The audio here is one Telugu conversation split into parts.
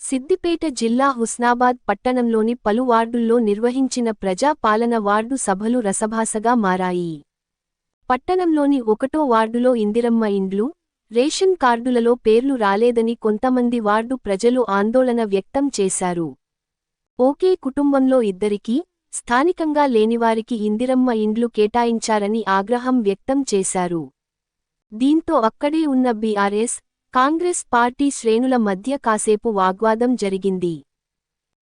సిద్దిపేట జిల్లా హుస్నాబాద్ పట్టణంలోని పలు వార్డుల్లో నిర్వహించిన ప్రజా పాలన వార్డు సభలు రసభాసగా మారాయి. పట్టణంలోని ఒకటో వార్డులో ఇందిరమ్మ ఇండ్లు రేషన్ కార్డులలో పేర్లు రాలేదని కొంతమంది వార్డు ప్రజలు ఆందోళన వ్యక్తం చేశారు. ఒకే కుటుంబంలో ఇద్దరికీ స్థానికంగా లేనివారికి ఇందిరమ్మ ఇండ్లు కేటాయించారని ఆగ్రహం వ్యక్తం చేశారు. దీంతో అక్కడే ఉన్న బీఆర్ఎస్ కాంగ్రెస్ పార్టీ శ్రేణుల మధ్య కాసేపు వాగ్వాదం జరిగింది.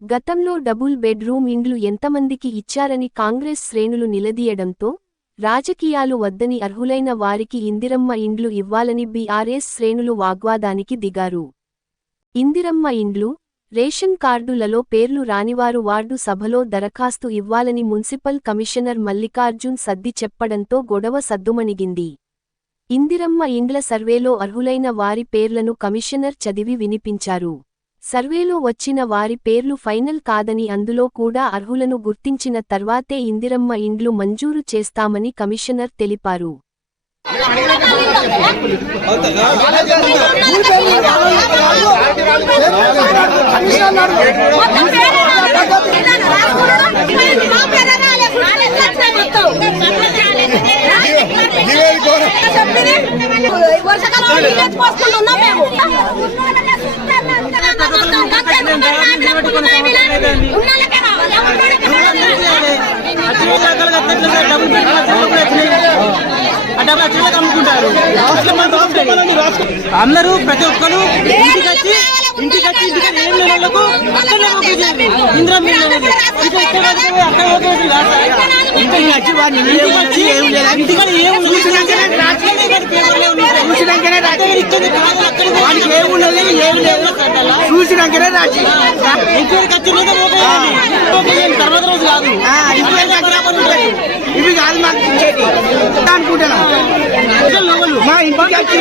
గతంలో డబుల్ బెడ్రూమ్ ఇండ్లు ఎంతమందికి ఇచ్చారని కాంగ్రెస్ శ్రేణులు నిలదీయడంతో రాజకీయాలు వద్దని అర్హులైన వారికి ఇందిరమ్మ ఇండ్లు ఇవ్వాలని బీఆర్ఎస్ శ్రేణులు వాగ్వాదానికి దిగారు. ఇందిరమ్మ ఇండ్లు రేషన్ కార్డులలో పేర్లు రానివారు వార్డు సభలో దరఖాస్తు ఇవ్వాలని మున్సిపల్ కమిషనర్ మల్లికార్జున్ సద్ది చెప్పడంతో గొడవ సద్దుమణిగింది. ఇందిరమ్మ ఇండ్ల సర్వేలో అర్హులైన వారి పేర్లను కమిషనర్ చదివి వినిపించారు. సర్వేలో వచ్చిన వారి పేర్లు ఫైనల్ కాదని అందులో కూడా అర్హులను గుర్తించిన తర్వాతే ఇందిరమ్మ ఇండ్లు మంజూరు చేస్తామని కమిషనర్ తెలిపారు. అందరూ ప్రతి ఒక్కరు ఇంటికి వచ్చి చూసినాకనే రాజీ తర్వాత రోజు కాదు ఇవి కాదు మాకు ఇచ్చేది అనుకుంటున్నా మా ఇంటికి వచ్చి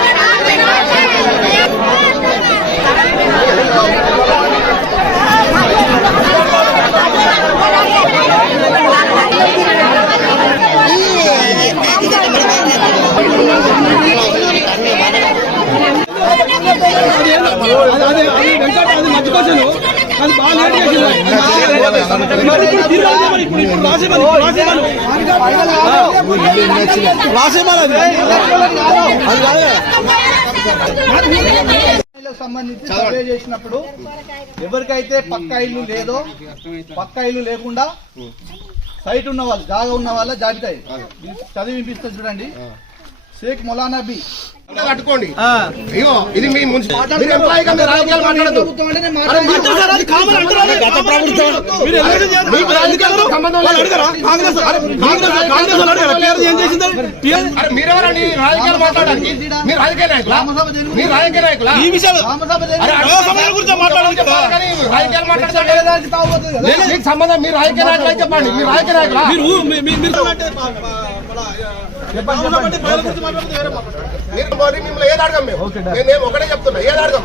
సంబంధించి సర్వే చేసినప్పుడు ఎవరికైతే పక్కా ఇల్లు లేదో పక్కా ఇల్లు లేకుండా సైట్ ఉన్న వాళ్ళు జాగా ఉన్న వాళ్ళ జాబితా ఇది. ఇది చదివి వినిపిస్తుంది చూడండి. షేక్ మొలానా బి. కట్టుకోండి. ఇగో ఇది మీ మున్సిపల్ మీరు మీరెవరండి రాజకీయాలు మాట్లాడడానికి? రాజకీయ నాయకులా? మీరు రాజకీయ నాయకులా? రాజకీయాలు మాట్లాడతారు సంబంధం మీరు రాజకీయ చెప్పండి. మీరు రాజకీయ నాయకులా? మీరు మరి మిమ్మల్ని ఏది అడగం మేము? నేను ఒకటే చెప్తున్నా ఏది అడగం?